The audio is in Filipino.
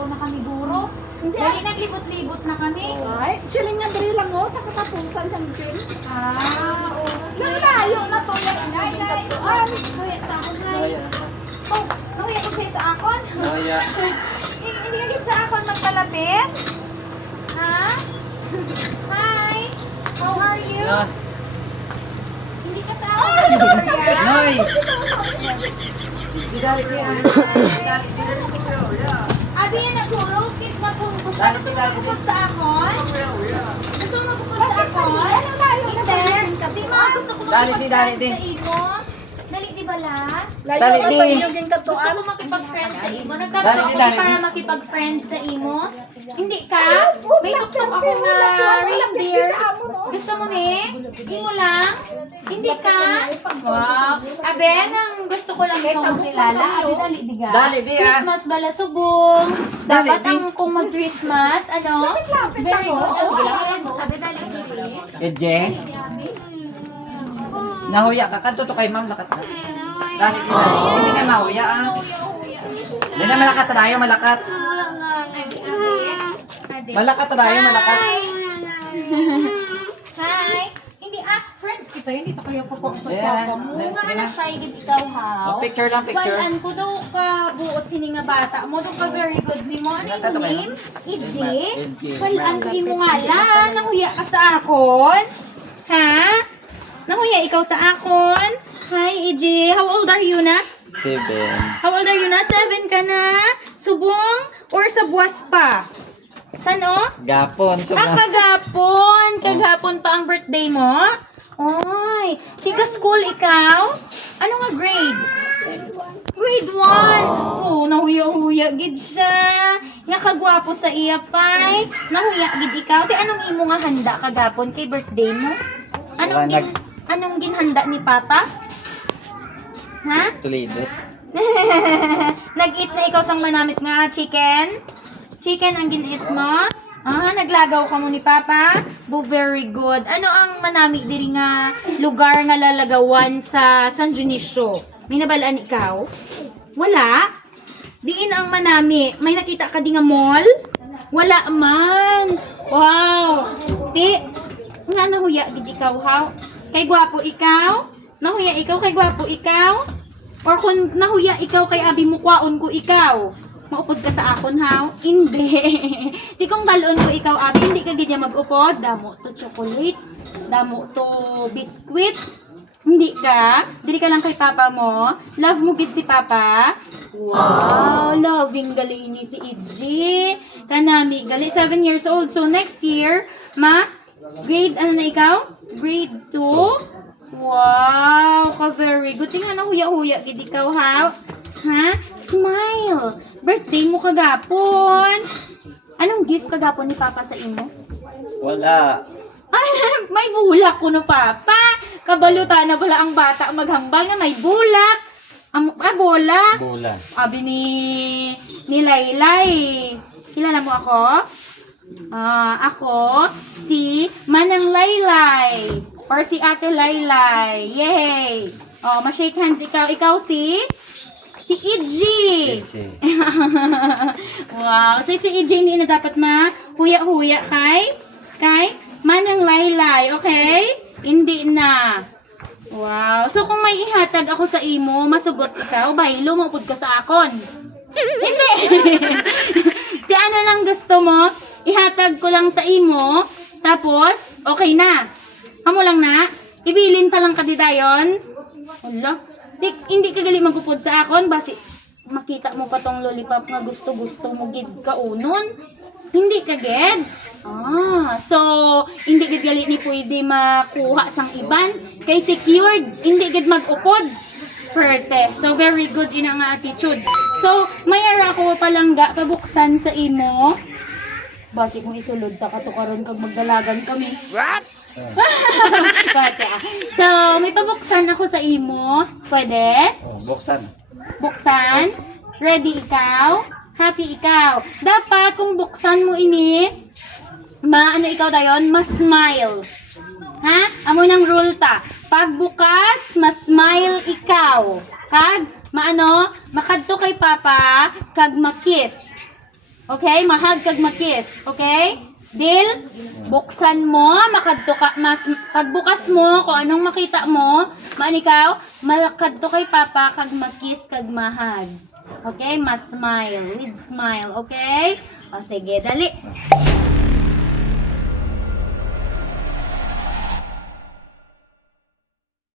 Nagsabaw na kami duro. Dali naglibot-libot na kami. Ay, siling nga dali lang oh, sa katapusan siyang gym. Okay. Nalayo na to yan. Kuya, sa akon na. Oh, nakuya ko siya sa akon. Hindi agad sa akon magkalapit. Ha? Hi. How are you? Hindi ka sa akon. Noy! Abi yan naguro, kit na pungkos. Gusto mo magpupot sa akon? Gusto mo magpupot sa akon? Hindi mo gusto ko makipag-friend sa imo. Dali di bala? Dali di. Gusto ko makipag-friend sa imo. Nagkataon ako para makipag-friend sa imo. Hindi ka? May suksok ako nga reindeer. Gusto mo ni? Imo lang? Hindi ka? Wow. Abe, nang gusto ko lang ikaw makilala. Abe, dali di ga? Dali di, ah. Christmas bala subong. Dali Dapat di. ang kung mag-Christmas, ano? Very good. Ang kids. Abe, dali di. Edje? Nahuya ka. Kanto to kay ma'am. Lakat ka. Dali di. Hindi ka mahuya ah. Hindi na malakat tayo. Malakat. Malakat tayo. Malakat. Hi. Hindi friends kita. Hindi ta kayo Yeah. pagpapapapa mo. Sige Nga na. na shy gid ikaw ha. Oh, picture lang, picture. Walaan ko daw ka buot sini nga bata mo. Daw ka very good ni mo. Ano yung name? EJ? EJ. Walaan ko imo nga lang. Nahuya ka sa akon. Ha? Nahuya ikaw sa akon. Hi EJ. How old are you na? 7. How old are you na? 7 ka na? Subong or sa buwas pa? Sano? Gapon. Kagapon! Kagapon pa ang birthday mo? Oy, tiga school ikaw? Ano nga grade? Grade 1! Oh, nahuya-huya gid siya. Nga kagwapo sa iya pay. Nahuya gid ikaw. Te anong imo nga handa kagapon kay birthday mo? Anong ginhanda ni Papa? Ha? Tulidos. Nag-eat na ikaw sang manamit nga chicken? Chicken ang gin-eat mo? Ah, naglagaw ka mo ni Papa? Very good. Ano ang manami diri nga lugar nga lalagawan sa San Dionisio? May nabalaan ikaw? Wala? Diin ang manami. May nakita ka di nga mall? Wala man. Wow. Di, nga nahuya gid ikaw ha? Kay gwapo ikaw? Nahuya ikaw kay gwapo ikaw? Or kung nahuya ikaw kay abi mo kwaon ko ikaw? Maupod ka sa akon, ha? Hindi. Di kong balon ko ikaw, abi. Hindi ka ganyan mag-upod. Damo to chocolate. Damo to biscuit. Hindi ka. Dili ka lang kay papa mo. Love mo gid si papa. Wow, loving gali ni si Idji. Kanami, gali 7 years old. So, next year, grade, ano na ikaw? Grade 2? Wow, ka very good. Tingnan na huya-huya gid ikaw, ha? Ha? Smile! Birthday mo kagapon! Anong gift kagapon ni Papa sa imo? Wala. Ay, may bulak ko no Papa! Kabalutan na bala ang bata maghambal nga may bulak! Bola! Bola. Abi ni Laylay. Kilala mo ako? Ako si Manang Laylay. Or si Ate Laylay. Yay! Oh, ma-shake hands ikaw. Ikaw si Idji. Wow. So, si Idji hindi na dapat huya-huya kay Manang Laylay. Okay? Hindi na. Wow. So, kung may ihatag ako sa imo, masugot ikaw, bahilo, maupod ka sa akon. Hindi. Di ano lang gusto mo? Ihatag ko lang sa imo, tapos, okay na. Amo lang na. Ibilin pa lang ka di dayon. Wala. Hindi ka gali magupod sa akon basi makita mo pa tong lollipop nga gusto-gusto mo gid ka unon. Hindi ka gid. So hindi gid gali ni pwede makuha sang iban kay secured, hindi gid magupod. Perte. So very good ina nga attitude. So mayara ako palangga kabuksan sa imo. Basi kung isulod ta kato karon kag magdalagan kami. What? So, may pabuksan ako sa imo. Pwede? Oh, buksan. Buksan? Ready ikaw? Happy ikaw? Dapat kung buksan mo ini, ano ikaw dayon? Mas-smile. Ha? Amo nang rule ta. Pag bukas, mas-smile ikaw. Kag, makadto kay Papa, kag makiss. Okay, mahag kag makis. Okay? Dil, buksan mo, makadto ka, pagbukas mo, kung anong makita mo, manikaw, malakadto kay papa, kag makis, kag mahag. Okay, mas smile, with smile, okay? O sige, dali.